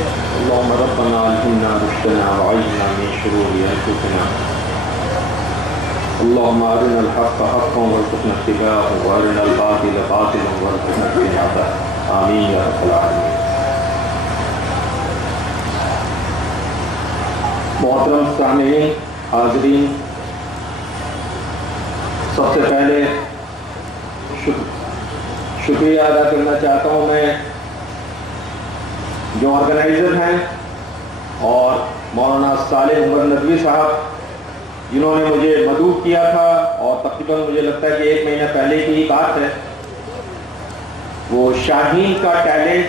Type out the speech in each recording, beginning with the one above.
اللهم ربنا الهمنا رشدنا وعيذنا من شرور انفسنا اللهم ارنا الحق حقا وارزقنا اتباعه وارنا الباطل باطلا وارزقنا اجتنابه آمین یا رب العالمین۔ محترم سامعین، حاضرین، سب سے پہلے شکریہ ادا کرنا چاہتا ہوں میں جو آرگنائزر ہیں اور مولانا صالح عمر ندوی صاحب جنہوں نے مجھے مدعو کیا تھا، اور تقریباً مجھے لگتا ہے کہ 1 مہینہ پہلے کی ہی بات ہے، وہ شاہین کا ٹیلنٹ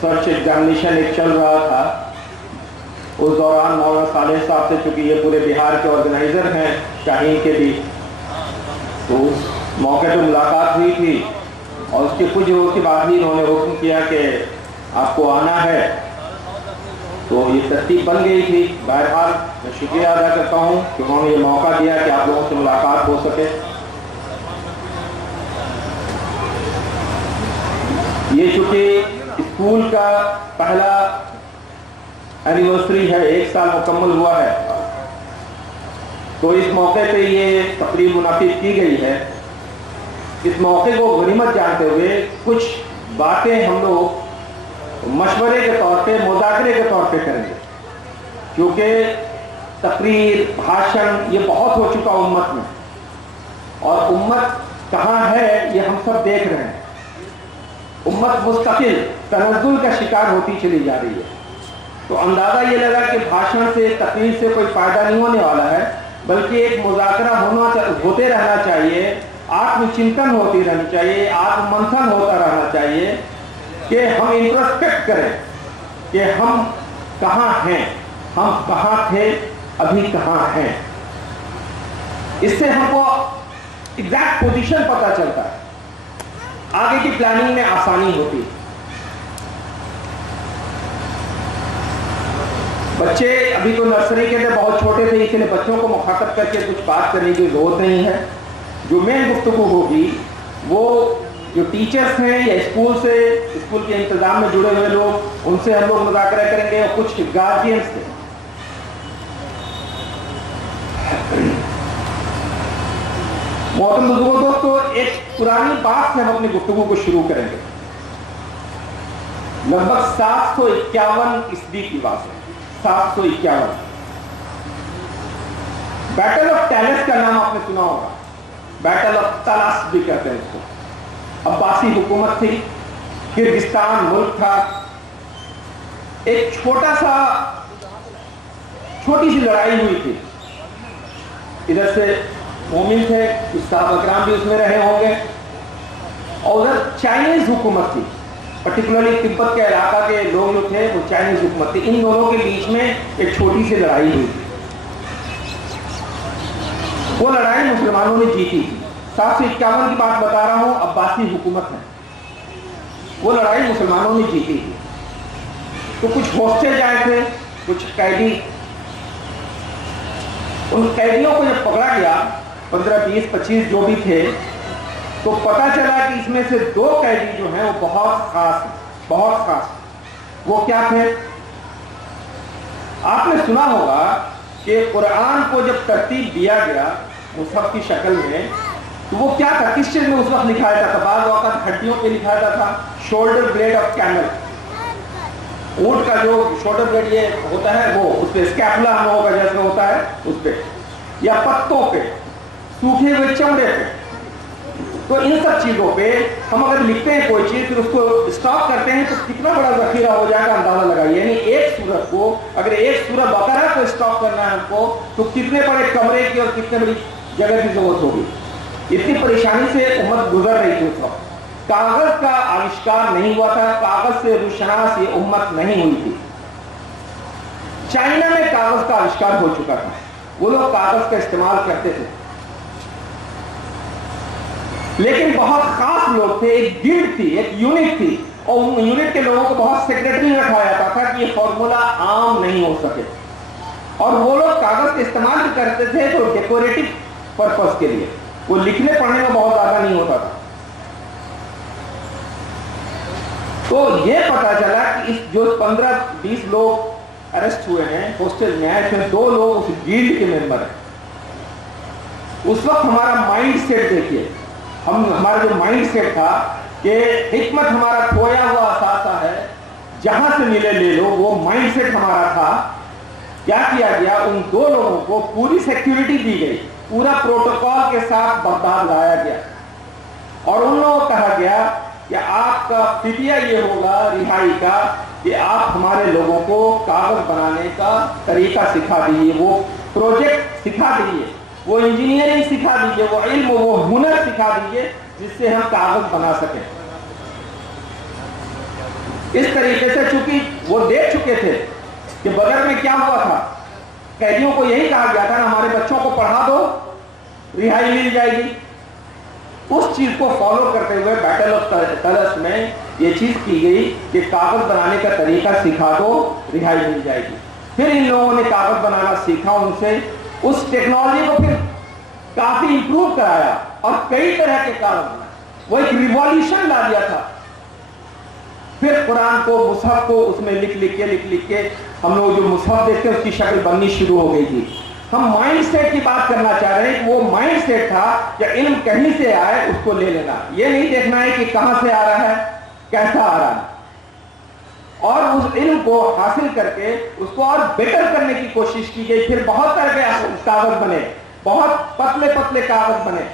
سرچ ایگزامینیشن ایک چل رہا تھا، اس دوران مولانا صالح صاحب سے، چونکہ یہ پورے بہار کے آرگنائزر ہیں شاہین کے بھی، تو اس موقع پہ ملاقات ہوئی تھی، اور اس کے کچھ روز کے بعد ہی انہوں نے حکم کیا کہ آپ کو آنا ہے، تو یہ ترتیب بن گئی تھی۔ بہرحال میں شکریہ ادا کرتا ہوں کہ انہوں نے یہ موقع دیا کہ آپ لوگوں سے ملاقات ہو سکے۔ یہ چونکہ اسکول کا پہلا اینیورسری ہے، 1 سال مکمل ہوا ہے، تو اس موقع پہ یہ تقریب منعقد کی گئی ہے۔ اس موقع کو غنیمت جانتے ہوئے کچھ باتیں ہم لوگ مشورے کے طور پہ، مذاکرے کے طور پہ کریں گے، کیونکہ تقریر، بھاشن یہ بہت ہو چکا امت میں، اور امت کہاں ہے یہ ہم سب دیکھ رہے ہیں۔ امت مستقل تنزل کا شکار ہوتی چلی جا رہی ہے، تو اندازہ یہ لگا کہ بھاشن سے، تقریر سے کوئی فائدہ نہیں ہونے والا ہے، بلکہ ایک مذاکرہ ہوتے رہنا چاہیے، آتم چنتن ہوتی رہنی چاہیے، آتم منتھن ہوتا رہنا چاہیے کہ ہم انٹروسپیکٹ کریں کہ ہم کہاں ہیں، ہم کہاں تھے، ابھی کہاں ہیں۔ اس سے ہم کو ایگزیکٹ پوزیشن پتہ چلتا ہے، آگے کی پلاننگ میں آسانی ہوتی ہے۔ بچے ابھی تو نرسری کے تھے، بہت چھوٹے تھے، اس لیے بچوں کو مخاطب کر کے کچھ بات کرنے کی ضرورت نہیں ہے۔ جو مین گفتگو ہوگی وہ جو ٹیچرز ہیں یا اسکول کے انتظام میں جڑے ہوئے لوگ، ان سے ہم لوگ مذاکرہ کریں گے، اور کچھ گارجینس سے۔ محترم بزرگوں، دوستو، ایک پرانی بات سے ہم اپنی گفتگو کو شروع کریں گے۔ لگ بھگ 751 عیسوی کی بات ہے، 751۔ بیٹل آف ٹیلس کا نام آپ نے سنا ہوگا، بیٹل آف تلس بھی کہتے ہیں اس کو۔ عباسی حکومت تھی، کرغستان ملک تھا، ایک چھوٹی سی لڑائی ہوئی تھی۔ ادھر سے مومن تھے، کچھ صحابہ کرام بھی اس میں رہے ہوں گے، اور ادھر چائنیز حکومت تھی، پرٹیکولرلی تبت کے علاقہ کے لوگ جو تھے وہ چائنیز حکومت تھی۔ ان دونوں کے بیچ میں ایک چھوٹی سی لڑائی ہوئی تھی، وہ لڑائی مسلمانوں نے جیتی تھی۔ 751 کی بات بتا رہا ہوں، عباسی حکومت ہے، وہ لڑائی مسلمانوں نے جیتی تھی۔ تو کچھ ہوسٹیج آئے تھے، کچھ قیدی، ان قیدیوں کو جب پکڑا گیا، 15 20 25 جو بھی تھے، تو پتا چلا کہ اس میں سے 2 قیدی جو ہیں وہ بہت خاص ہیں، بہت خاص۔ وہ کیا تھے؟ آپ نے سنا ہوگا کہ قرآن کو جب ترتیب دیا گیا مصحف کی شکل میں، تو وہ کیا تھا، کس چیز میں اس وقت لکھا جاتا تھا؟ بعض اوقات ہڈیوں پہ لکھا جاتا تھا، شولڈر بلیڈ آف کیمل، اونٹ کا جو شولڈر بلیڈ یہ ہوتا ہے وہ اس پہ، اسکیپولا ہم لوگوں کا جیسے ہوتا ہے اس پہ، یا پتوں پہ، سوکھے ہوئے چمڑے پہ۔ تو ان سب چیزوں پہ ہم اگر لکھتے ہیں کوئی چیز، پھر اس کو اسٹاک کرتے ہیں تو کتنا بڑا ذخیرہ ہو جائے گا اندازہ لگائیے۔ یعنی ایک سورت کو، اگر ایک سورت بقرہ کو اسٹاک کرنا ہے ہم کو، تو کتنے بڑے کمرے کی اور کتنے بڑی جگہ کی ضرورت ہوگی۔ اتنی پریشانی سے امت گزر رہی تھی اس وقت۔ کاغذ کا آوشکار نہیں ہوا تھا، کاغذ سے روشناس یہ امت نہیں ہوئی تھی۔ چائنا میں کاغذ کا آوشکار ہو چکا تھا، وہ لوگ کاغذ کا استعمال کرتے تھے، لیکن بہت خاص لوگ تھے، ایک گلڈ تھی، ایک یونٹ تھی، اور ان یونٹ کے لوگوں کو بہت سیکریٹری میں رکھا جاتا تھا کہ یہ فارمولا عام نہیں ہو سکے، اور وہ لوگ کاغذ کا استعمال بھی کرتے تھے تو ڈیکوریٹو پرپس کے لیے، وہ لکھنے پڑھنے میں بہت زیادہ نہیں ہوتا تھا۔ تو یہ پتا چلا کہ اس جو 15-20 لوگ اریسٹ ہوئے ہیں ہاسٹل میں آئے تھے، 2 لوگ اس گلڈ کے ممبر ہیں. اس وقت ہمارا مائنڈ سیٹ دیکھیے، ہمارا جو مائنڈ سیٹ تھا کہ حکمت ہمارا کھویا ہوا اثاثہ ہے، جہاں سے ملے لے لو، وہ مائنڈ سیٹ ہمارا تھا. کیا کیا گیا؟ ان 2 لوگوں کو پوری سیکیورٹی دی گئی، پورا پروٹوکول کے ساتھ بغداد لایا گیا، اور ان لوگوں کو کہا گیا کہ آپ کا فدیہ یہ ہوگا رہائی کا کہ آپ ہمارے لوگوں کو کاغذ بنانے کا طریقہ سکھا دیجیے، وہ پروجیکٹ سکھا دیجیے، وہ انجینئرنگ سکھا دیجیے، وہ علم وہ ہنر سکھا دیجیے جس سے ہم کاغذ بنا سکیں. اس طریقے سے چونکہ وہ دیکھ چکے تھے کہ بدر میں کیا ہوا تھا، قیدیوں کو یہی کہا گیا تھا نا ہمارے بچوں کو پڑھا دو رہائی مل جائے گی. اس چیز کو فالو کرتے ہوئے بیٹل آف طلس میں یہ چیز کی گئی کہ کاغذ بنانے کا طریقہ سکھا دو رہائی مل جائے گی. پھر ان لوگوں نے کاغذ بنانا سیکھا، ان سے اس ٹیکنالوجی کو پھر کافی امپروو کرایا اور کئی طرح کے کاغذ بنائے، وہ ایک ریوالوشن لا دیا تھا. پھر قرآن کو مصحف کو اس میں لکھ کے ہم لوگ جو مصحف دیکھتے ہیں اس کی شکل بننی شروع ہو گئی تھی. ہم مائنڈ سیٹ کی بات کرنا چاہ رہے ہیں کہ وہ مائنڈ سیٹ تھا کہ علم کہیں سے آئے اس کو لے لینا، یہ نہیں دیکھنا ہے کہ کہاں سے آ رہا ہے، کیسا آ رہا ہے، اور اس علم کو حاصل کر کے اس کو اور بیٹر کرنے کی کوشش کی گئی. پھر بہت طرح کے کاغذ بنے، بہت پتلے پتلے کاغذ بنے.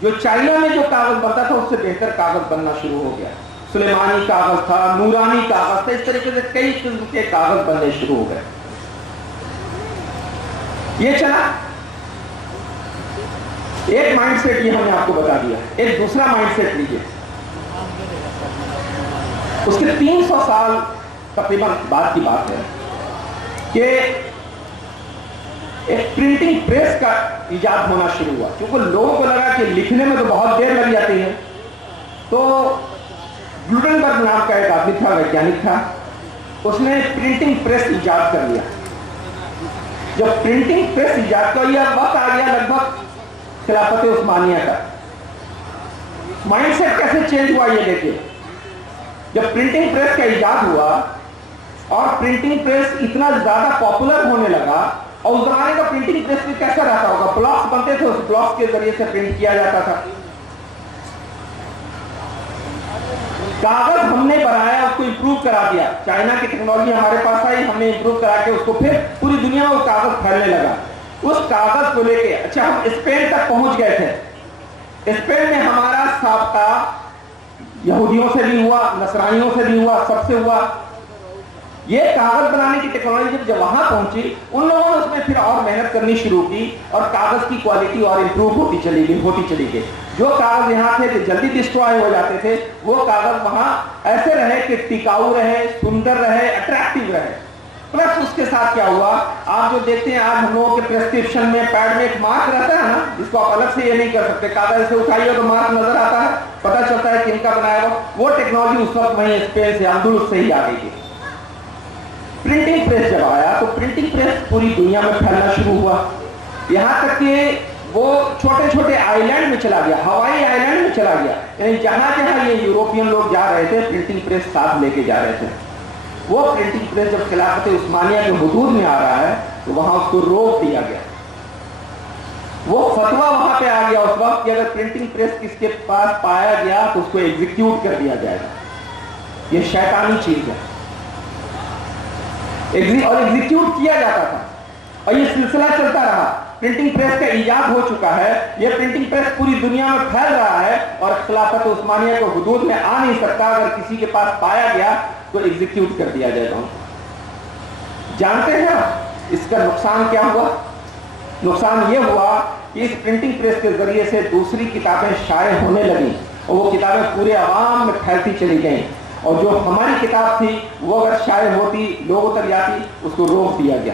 جو چائنا میں جو کاغذ بنتا تھا اس سے بہتر کاغذ بننا شروع ہو گیا. سلیمانی کاغذ تھا، نورانی کاغذ تھا، اس طریقے سے کئی قسم کے کاغذ بننے شروع ہو گئے. یہ چلا ایک مائنڈ سیٹ، یہ ہم نے آپ کو بتا دیا. ایک دوسرا مائنڈ سیٹ لیجیے، اس کے 300 سال تقریباً بعد کی بات ہے کہ ایک پرنٹنگ پریس کا ایجاد ہونا شروع ہوا. کیونکہ لوگوں کو لگا کہ لکھنے میں تو بہت دیر لگ جاتی ہے، تو گلڈنبرگ نام کا ایک آدمی تھا، ویگیانک تھا، اس نے پرنٹنگ پریس ایجاد کر لیا. جب پرنٹنگ پریس ایجاد کر لیا، وقت آ گیا لگ بھگ خلافت عثمانیہ کا. مائنڈ سیٹ کیسے چینج ہوا یہ دیکھیے. جب پرنٹنگ پریس کا ایجاد ہوا اور پرنٹنگ پریس اتنا زیادہ پاپولر ہونے لگا، اور اس زمانے کا پرنٹنگ پریس بھی کیسا رہتا ہوگا، بلاکس بنتے تھے، اس بلاکس کے ذریعے سے پرنٹ کیا جاتا تھا. کاغذ ہم نے بنایا، اس کو امپروو کرا دیا. چائنا کی ٹیکنالوجی ہمارے پاس آئی، ہم نے امپروو کرا کے اس کو پھر پوری دنیا میں وہ کاغذ پھیلنے لگا. اس کاغذ کو لے کے اچھا ہم اسپین تک پہنچ گئے تھے. اسپین میں ہمارا سابقہ یہودیوں سے بھی ہوا، نصرانیوں سے بھی ہوا، سب سے ہوا. یہ کاغذ بنانے کی ٹیکنالوجی جب وہاں پہنچی، ان لوگوں نے اس میں پھر اور محنت کرنی شروع کی اور کاغذ کی کوالٹی اور امپروو ہوتی چلی گئی. جو کاغذ یہاں تھے جو جلدی ڈسٹرائے ہو جاتے تھے، وہ کاغذ وہاں ایسے رہے کہ ٹکاؤ رہے، سندر رہے، اٹریکٹیو رہے. پلس اس کے ساتھ کیا ہوا، آپ جو دیکھتے ہیں آج ہم لوگوں کے پریسکرپشن میں پیڈ میں ایک مارک رہتا ہے نا، جس کو آپ الگ سے یہ نہیں کر سکتے، کاغذ سے اٹھائیے تو مارک نظر آتا ہے، پتہ چلتا ہے کن کا بنایا ہوا. وہ ٹیکنالوجی اس وقت وہیں اسپین سے اندلس سے ہی آ گئی تھی. پرنٹنگ پریس جب آیا تو پرنٹنگ پریس پوری دنیا میں پھیلنا شروع ہوا، یہاں تک کہ وہ چھوٹے چھوٹے آئی لینڈ میں چلا گیا، ہوائی آئی لینڈ میں چلا گیا. یعنی جہاں جہاں یہ یوروپین لوگ جا رہے تھے پرنٹنگ پریس ساتھ لے کے جا رہے تھے. وہ پرنٹنگ پریس جب خلافت عثمانیہ کے حدود میں آ رہا ہے تو وہاں اس کو روک دیا گیا. وہ فتویٰ وہاں پہ آ گیا اس وقت کہ اگر پرنٹنگ پریس کس کے پاس پایا گیا تو اس کو ایگزیکیوٹ کر دیا جائے گا. یہ شیطانی چیز ہے، اور ایگزیکیوٹ کیا جاتا تھا. اور یہ سلسلہ چلتا رہا. پرنٹنگ پریس کا ایجاد ہو چکا ہے، یہ پرنٹنگ پریس پوری دنیا میں پھیل رہا ہے اور خلافت عثمانیہ کے حدود میں آ نہیں سکتا. اگر کسی کے پاس پایا گیا تو ایگزیکیوٹ کر دیا جائے گا. جانتے ہیں اس کا نقصان کیا ہوا؟ نقصان یہ ہوا کہ اس پرنٹنگ پریس کے ذریعے سے دوسری کتابیں شائع ہونے لگیں اور وہ کتابیں پورے عوام میں پھیلتی چلی گئیں. اور جو ہماری کتاب تھی وہ اگر شائع ہوتی، لوگوں تک جاتی، اس کو روک دیا گیا.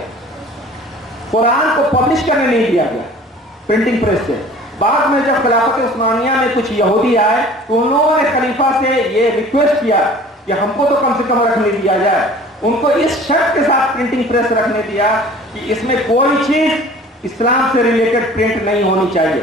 قرآن کو پبلش کرنے نہیں دیا گیا پرنٹنگ پریس سے. بعد میں جب خلافت عثمانیہ میں کچھ یہودی آئے تو انہوں نے خلیفہ سے یہ ریکویسٹ کیا کہ ہم کو تو کم سے کم رکھنے دیا جائے. ان کو اس شرط کے ساتھ پرنٹنگ پریس رکھنے دیا کہ اس میں کوئی چیز اسلام سے ریلیٹڈ پرنٹ نہیں ہونی چاہیے.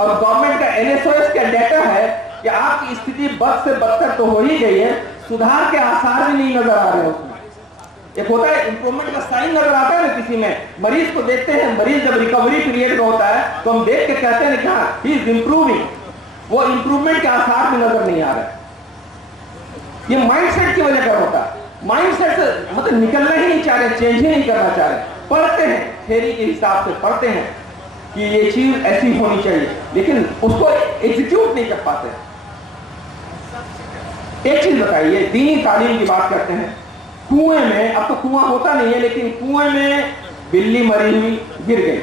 اور گورنمنٹ کا NSOS کا ڈیٹا ہے کہ آپ کی استھتی بد سے بدتر تو ہو ہی گئی ہے, سدھار کے آثار بھی نہیں نظر آ رہے اس میں. ایک ہوتا ہے امپرومنٹ کا سائن نظر آتا ہے نا کسی میں, مریض کو دیکھتے ہیں, مریض جب ریکوری پیریڈ میں ہوتا ہے تو ہم دیکھ کے کہتے ہیں کہ ہاں ہی از امپروونگ, وہ امپروومنٹ کے آثار بھی نظر نہیں آ رہے. یہ مائنڈ سیٹ کی وجہ سے ہوتا ہے. مائنڈ سیٹ سے مطلب نکلنا ہی نہیں چاہ رہے, چینج ہی نہیں کرنا چاہ رہے. پڑھتے ہیں تھیوری کے حساب سے پڑھتے ہیں کہ یہ چیز ایسی ہونی چاہیے, لیکن اس کو ایگزیکیوٹ نہیں کر پاتے. ایک چیز بتائیے, دینی تعلیم کی بات کرتے ہیں. کنویں میں, اب تو کنواں ہوتا نہیں ہے, لیکن کنویں میں بلی مری ہوئی گر گئی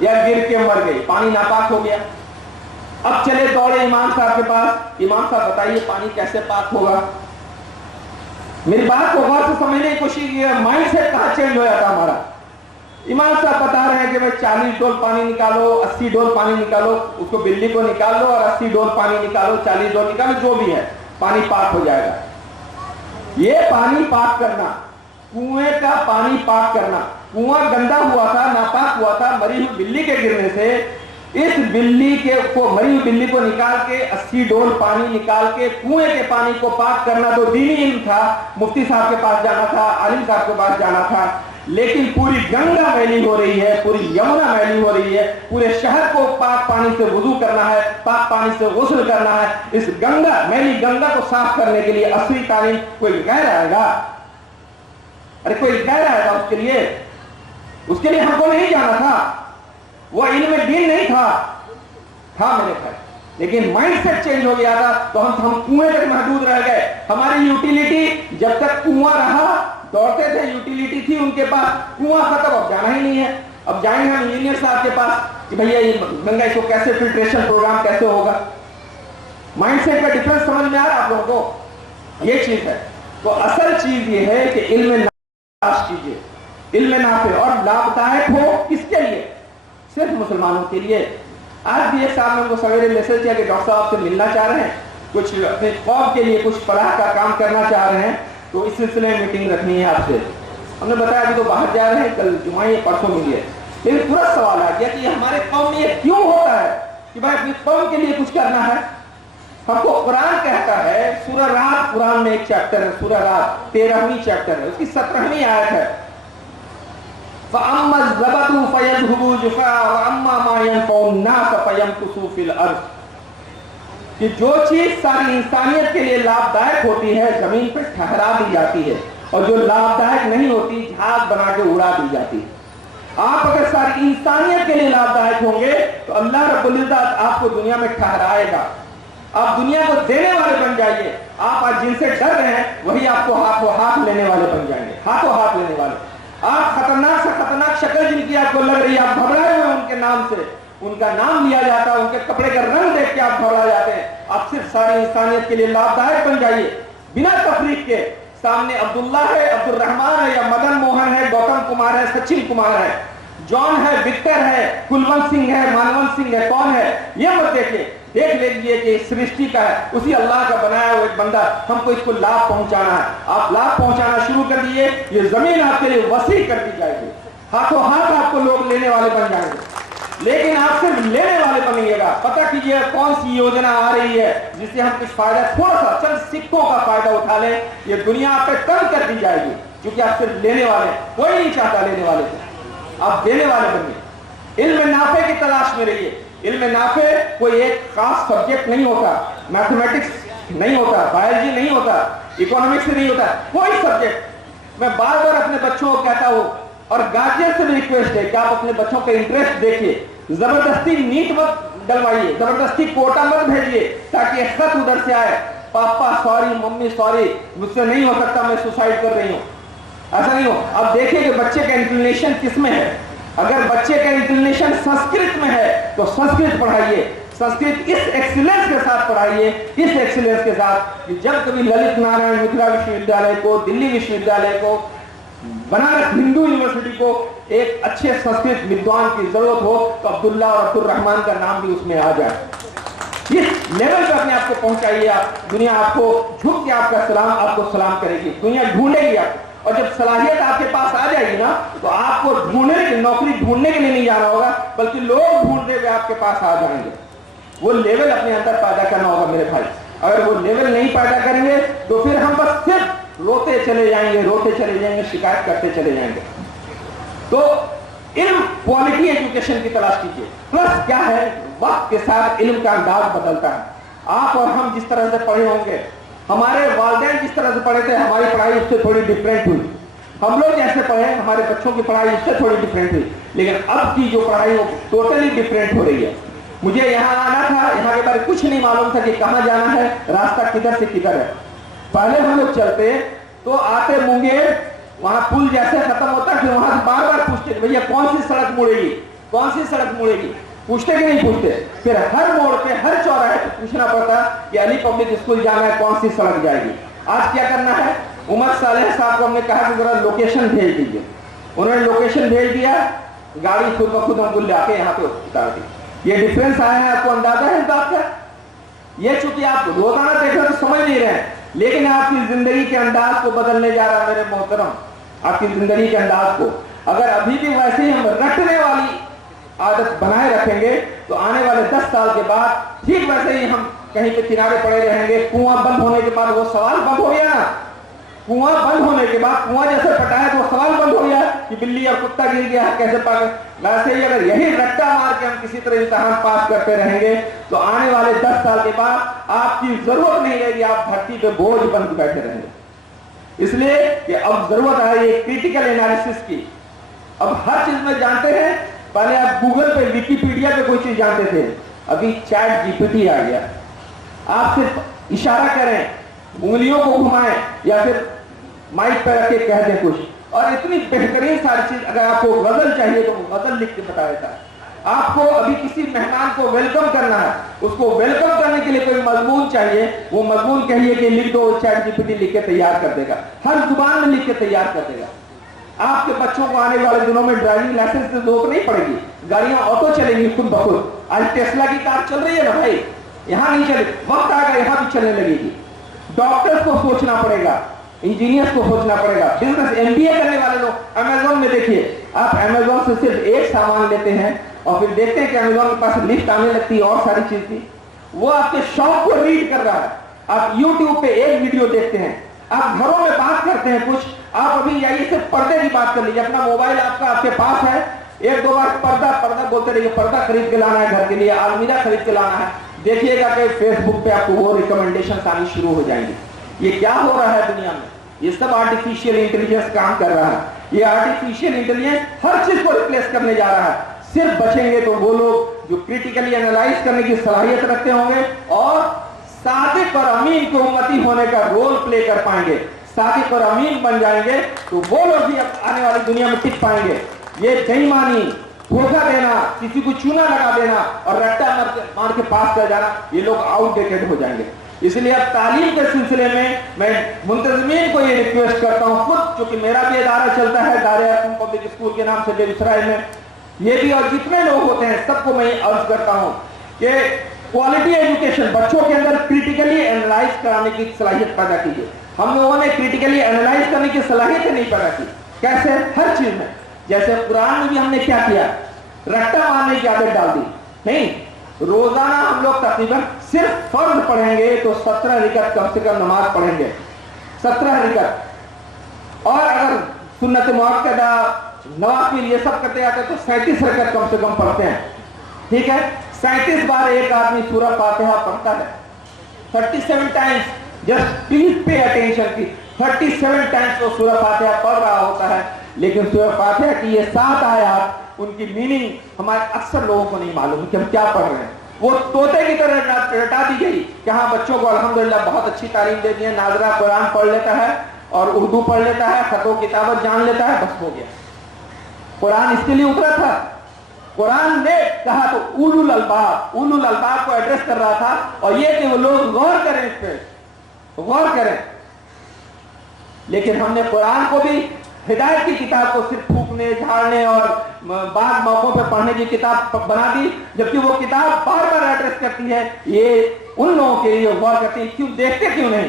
یا گر کے مر گئی, پانی ناپاک ہو گیا. اب چلے دوڑے امام صاحب کے پاس, امام صاحب بتائیے پانی کیسے پاک ہوگا. میری بات کو غور سے سمجھنے کی کوشش کی, مائنڈ سیٹ کہاں چینج ہو جاتا ہمارا. امام صاحب بتا رہے ہیں کہ 40 ڈول پانی نکالو, 80 ڈول پانی نکالو, اس کو بلی کو نکال دو اور 80 ڈول پانی نکالو, 40 ڈول نکالو, جو بھی ہے پانی پاک ہو جائے گا. یہ پانی پاک کرنا, کنویں کا پانی پاک کرنا, کنواں گندا ہوا تھا, ناپاک ہوا تھا مری ہوئی بلی کے گرنے سے, اس بلی کو, مری ہوئی بلی کو نکال کے 80 ڈول پانی نکال کے کنویں کے پانی کو پاک کرنا تو دینی علم تھا. مفتی صاحب کے پاس جانا تھا, عالم صاحب کے پاس جانا تھا. لیکن پوری گنگا میلی ہو رہی ہے, پوری یمنا میلی ہو رہی ہے, پورے شہر کو پاک پانی سے وضو کرنا ہے, پاک پانی سے غسل کرنا ہے. اس گنگا میلی گنگا کو صاف کرنے کے لیے عصری تعلیم کوئی غیر آئے گا؟ ارے کوئی غیر آئے گا اس کے لیے؟ اس کے لیے ہم کو نہیں جانا تھا, وہ علم دین نہیں تھا میرے خیال. لیکن مائنڈ سیٹ چینج ہو گیا تھا تو ہم کنویں تک محدود رہ گئے. ہماری یوٹیلیٹی جب تک کنواں رہا دوڑتے تھے, یوٹیلیٹی تھی ان کے پاس, کنواں ختم, اب جانا ہی نہیں ہے. اب جائیں گے ہم انجینئر صاحب کے پاس کہ بھیا یہ گنگا, اس کو کیسے فلٹریشن پروگرام کیسے ہوگا. مائنڈ سیٹ کا ڈفرنس سمجھ میں آ رہا آپ لوگوں کو؟ یہ چیز ہے. تو اصل چیز یہ ہے کہ علم تلاش کیجیے, علم نافع اور لابھدائک ہو. کس کے لیے؟ صرف مسلمانوں کے لیے. آج بھی ایک صاحب نے ان کو سویرے میسج کیا کہ ڈاکٹر صاحب سے ملنا چاہ رہے ہیں, کچھ اپنے قوم کے لیے کچھ فلاح کا کام کرنا چاہ رہے ہیں, تو اس سلسلے میں میٹنگ رکھنی ہے آپ سے. ہم نے بتایا ابھی تو باہر جا رہے ہیں, کل جمعہ یا پرسوں ملیے. لیکن پورا سوال آ گیا کہ ہمارے قوم میں یہ کیوں ہوتا ہے کہ بھائی اپنی قوم کے لیے کچھ کرنا ہے. ہم کو قرآن کہتا ہے, سورہ رات قرآن میں ایک چیپٹر ہے, سورہ رات 13ویں چیپٹر ہے, اس کی 17ویں آیت ہے, فَأَمَّا الزَّبَدُ فَيَذْهُبُ جُفَاءً وَأَمَّا مَا يَنفَعُ النَّاسَ فَيَمْكُثُ فِي الْأَرْضِ. کہ جو چیز ساری انسانیت کے لیے لابھدائک ہوتی ہے زمین پہ ٹھہرا دی جاتی ہے, اور جو لابھدائک نہیں ہوتی جہاز بنا کے اڑا دی جاتی ہے. آپ اگر ساری انسانیت کے لیے لابھدائک ہوں گے تو اللہ رب العزت آپ کو دنیا میں ٹھہرائے گا. آپ دنیا کو دینے والے بن جائیے. آپ آج جن سے ڈر رہے ہیں وہی آپ کو ہاتھوں ہاتھ لینے والے بن جائیں گے, ہاتھوں ہاتھ لینے والے. آپ خطرناک سے خطرناک شکل جن کی آپ کو لگ رہی ہے, آپ گھبرائے ہوئے ان کے نام سے, ان کا نام لیا جاتا ہے, ان کے کپڑے کا رنگ دیکھ کے آپ گھبرا جاتے ہیں. آپ صرف ساری انسانیت کے لیے لابھدائک بن جائیے بنا تفریق کے. سامنے عبداللہ ہے, عبد الرحمان ہے, یا مدن موہن ہے, گوتم کمار ہے, سچن کمار ہے, جان ہے, وکٹر ہے, کلونت سنگھ ہے, مانوت سنگھ ہے, کون ہے یہ مت دیکھیے. دیکھ لیجیے کہ سرشٹی کا ہے, اسی اللہ کا بنایا ہوا ایک بندہ, ہم کو اس کو لابھ پہنچانا ہے. آپ لابھ پہنچانا شروع کر دیجیے, یہ زمین آپ کے لیے وسیع کر دی جائے گی. ہاتھوں ہاتھ آپ کو لوگ لینے والے بن جائیں گے. لیکن آپ صرف لینے والے بنیے گا. پتہ کیجیے کون سی یوجنا آ رہی ہے جس سے ہم کچھ فائدہ, تھوڑا سا چند سکوں کا فائدہ اٹھا لیں, یہ دنیا آپ پہ کم کر دی جائے گی, کیونکہ آپ صرف لینے والے ہیں. کوئی نہیں چاہتا لینے والے کو, آپ دینے والے بنیے. علم نافع کی تلاش میں رہیے. علم نافع کوئی ایک خاص سبجیکٹ نہیں ہوتا, میتھمیٹکس نہیں ہوتا, بایولوجی نہیں ہوتا, اکنامکس نہیں ہوتا, کوئی سبجیکٹ. میں بار بار اپنے بچوں کو کہتا ہوں, اور گارجین سے بھی ریکویسٹ ہے کہ آپ اپنے بچوں کا انٹرسٹ دیکھیے. زبردستی نیٹ مت ڈلوائیے, زبردستی کوٹا مت بھیجیے تاکہ خط ادھر سے آئے, پاپا سوری, ممی سوری, مجھ سے نہیں ہو سکتا, میں سوسائڈ کر رہی ہوں. ایسا نہیں ہو. اب دیکھیے کہ بچے کا انکلینیشن کس میں ہے. اگر بچے کا انکلینیشن سنسکرت میں ہے تو سنسکرت پڑھائیے, سنسکرت اس ایکسیلنس کے ساتھ پڑھائیے, اس ایکسیلنس کے ساتھ کہ جب کبھی للت نارائن متھرا وشو ودیالیہ کو, دلی وشو ودیالیہ کو, بنارس ہندو یونیورسٹی کو ایک اچھے سنسکرت ودوان کی ضرورت ہو تو عبداللہ اور عبد الرحمان کا نام بھی اس میں آ جائے. اس لیول پہ اپنے آپ کو پہنچائیے. آپ دنیا آپ کو جھک کے آپ کا سلام, آپ کو سلام کرے گی, دنیا ڈھونڈے گی آپ. اور جب صلاحیت آپ کے پاس آ جائے گی نا تو آپ کو نوکری ڈھونڈنے کے لیے نہیں جانا ہوگا بلکہ لوگ ڈھونڈنے ہوئے آپ کے پاس آ جائیں گے. وہ لیول اپنے اندر پیدا کرنا ہوگا میرے بھائی. اگر وہ لیول نہیں پیدا کریں گے تو پھر ہم بس صرف روتے چلے جائیں گے, شکایت کرتے چلے جائیں گے. تو علم کوالٹی ایجوکیشن کی تلاش کیجیے. پلس کیا ہے, وقت کے ساتھ علم کا انداز بدلتا ہے. آپ اور ہم جس طرح سے پڑھے ہوں گے, ہمارے والدین جس طرح سے پڑھے تھے, ہماری پڑھائی اس سے تھوڑی ڈفرینٹ ہوئی. ہم لوگ جیسے پڑھے, ہمارے بچوں کی پڑھائی اس سے تھوڑی ڈفرینٹ ہوئی. لیکن اب کی جو پڑھائی وہ ٹوٹلی ڈفرینٹ ہو رہی ہے. مجھے یہاں آنا تھا, یہاں کے بارے کچھ نہیں معلوم تھا کہ کہاں جانا ہے, راستہ کدھر سے کدھر ہے. پہلے ہم لوگ چلتے تو آتے مونگیر, وہاں پل جیسے ختم ہوتا, پھر وہاں سے بار بار پوچھتے بھیا کون سی سڑک مڑے گی, کون سی سڑک مڑے گی, پوچھتے کہ نہیں پوچھتے. پھر ہر موڑ پہ, ہر چوراہے پہ پوچھنا پڑتا کہ علی پبلک اسکول جانا ہے, کون سی سڑک جائے گی. آج کیا کرنا ہے, عمر صالح صاحب کو ہم نے کہا کہ ذرا لوکیشن بھیج دیجیے. انہوں نے لوکیشن بھیج دیا, گاڑی خود بخود ہم کو لا کے یہاں پہ اتار دی. یہ ڈفرینس آیا ہے, آپ کو اندازہ ہے اس بات کا. یہ چونکہ آپ روزانہ دیکھ رہے تو سمجھ نہیں رہے, لیکن آپ کی زندگی کے انداز کو بدلنے جا رہا ہے میرے محترم. آپ کی زندگی کے انداز کو اگر ابھی بھی ویسے ہی ہم رٹنے والی عادت بنائے رکھیں گے تو آنے والے 10 سال کے بعد ٹھیک ویسے ہی ہم کہیں پہ کنارے پڑے رہیں گے. کنواں بند ہونے کے بعد وہ سوال بند ہو گیا نا, کنواں بند ہونے کے بعد کنواں جیسے پٹایا تو وہ سوال بند ہو گیا کہ بلی اور کتا گر گیا کیسے پاگل. ویسے ہی اگر یہی رٹا مار کے ہم کسی طرح امتحان پاس کرتے رہیں گے تو آنے والے 10 سال کے بعد آپ کی ضرورت نہیں رہے گی, آپ دھرتی پہ بوجھ بن کے بیٹھے رہیں گے. اس لیے کہ اب ضرورت ہے یہ کرٹیکل انالیسس کی. اب ہر چیز میں جانتے ہیں, پہلے آپ گوگل پہ ویکیپیڈیا پہ کوئی چیز جانتے تھے, ابھی چیٹ جی پی ٹی آ گیا. آپ صرف اشارہ کریں, انگلیوں کو گھمائیں یا پھر مائک پہ رکھ کے کہہ دیں کچھ, اور اتنی بہترین ساری چیز. اگر آپ کو غزل چاہیے تو وہ غزل لکھ کے بتا دیتا ہے. آپ کو ابھی کسی مہمان کو ویلکم کرنا ہے, اس کو ویلکم کرنے کے لیے کوئی مضمون چاہیے, وہ مضمون کہیے کہ لکھ دو, چیٹ جی پی ٹی لکھ کے تیار کر دے گا, ہر زبان میں لکھ کے تیار کر دے گا. آپ کے بچوں کو آنے والے دنوں میں ڈرائیونگ لائسنس سے ضرورت نہیں پڑے گی, گاڑیاں آٹو چلیں گی خود بخود. آج ٹیسلا کی کار چل رہی ہے نا بھائی, یہاں نہیں چلے, وقت آ گا یہاں بھی چلنے لگے گی. ڈاکٹرز کو سوچنا پڑے گا, انجینئرز کو سوچنا پڑے گا. بزنس ایم بی اے کرنے والے لوگ, امیزون میں دیکھیے, آپ امیزون سے صرف ایک سامان لیتے ہیں اور پھر دیکھتے ہیں کہ امیزون کے پاس لسٹ آنے لگتی ہے اور ساری چیز کی. وہ آپ کے شوق کو ریڈ کر رہا ہے. آپ یوٹیوب پہ ایک ویڈیو دیکھتے ہیں, آپ گھروں میں بات کرتے ہیں کچھ, آپ ابھی یہی صرف پردے کی بات کر لیجیے. اپنا موبائل آپ کے پاس ہے, 1-2 بار پردہ بولتے رہیے, پردہ خرید کے لانا ہے گھر کے لیے, المیرا خرید کے لانا ہے. دیکھیے گا کہ فیس بک پہ آپ کو وہ ریکمنڈیشن آنی شروع ہو جائیں گی. یہ کیا ہو رہا ہے دنیا میں, یہ سب آرٹیفیشیل انٹیلیجنس کام کر رہا ہے. یہ آرٹیفیشیل انٹیلیجنس ہر چیز کو ریپلیس کرنے جا رہا ہے. صرف بچیں گے تو وہ لوگ جو کریٹیکلی انالائز کرنے کی صلاحیت رکھتے ہوں گے اور صادق اور امین کو امتی ہونے کا رول پلے کر پائیں گے, صادق اور امین بن جائیں گے تو وہ لوگ بھی آنے والی دنیا میں ٹک پائیں گے. یہ بےایمانی, دھوکہ دینا, کسی کو چونا لگا دینا اور رٹا مار کے پاس کر جانا, یہ لوگ آؤٹ ڈیٹڈ ہو جائیں گے. اس لیے اب تعلیم کے سلسلے میں منتظمین کو یہ ریکویسٹ کرتا ہوں, خود چونکہ میرا بھی ادارہ چلتا ہے, دار ارقم پبلک اسکول کے نام سے بیگوسرائے میں, یہ بھی اور جتنے لوگ ہوتے ہیں سب کو میں عرض کرتا ہوں کہ کوالٹی ایجوکیشن, بچوں کے اندر کریٹیکلی اینالائز کرانے کی صلاحیت پیدا کیجیے. ہم لوگوں نے کریٹیکلی اینالائز کرنے کی صلاحیت نہیں پیدا کی. کیسے؟ ہر چیز میں. جیسے قرآن میں بھی ہم نے کیا کیا, رٹا مارنے کی عادت ڈال دی. نہیں, روزانہ ہم لوگ تقریباً صرف فرض پڑھیں گے تو 17 رکعت کم سے کم نماز پڑھیں گے, 17 رکعت. اور اگر سنت مؤکدہ, نوافل یہ سب کرتے آتے تو 37 رکعت کم سے کم پڑھتے ہیں. ٹھیک ہے, 37 بار ایک آدمی سورہ فاتحہ پڑھتا ہے. 37 Times, just please pay attention کی, 37 ٹائمز وہ سورہ فاتحہ پڑھ رہا ہوتا ہے. لیکن سورہ فاتحہ کی یہ 7 آیات, ان کی میننگ ہمارے اکثر لوگوں کو نہیں معلوم کہ ہم کیا پڑھ رہے ہیں. وہ طوطے کی طرح رٹا دی گئی کہ ہاں بچوں کو الحمدللہ بہت اچھی تعلیم دے دی ہے, ناظرہ قرآن پڑھ لیتا ہے اور اردو پڑھ لیتا ہے, خط و کتابت جان لیتا ہے, بس ہو گیا. قرآن اس کے لیے اترا تھا. قرآن نے کہا تو اولو الالباب کو ایڈریس کر رہا تھا, اور یہ کہ وہ لوگ غور کریں, اس پہ غور کریں. لیکن ہم نے قرآن کو بھی ہدایت کی کتاب کو صرف پھونکنے, جھاڑنے اور بعض موقعوں پہ پڑھنے کی کتاب بنا دی, جبکہ وہ کتاب بار بار ایڈریس کرتی ہے یہ ان لوگوں کے لیے غور کرتی ہے. کیوں دیکھتے کیوں نہیں,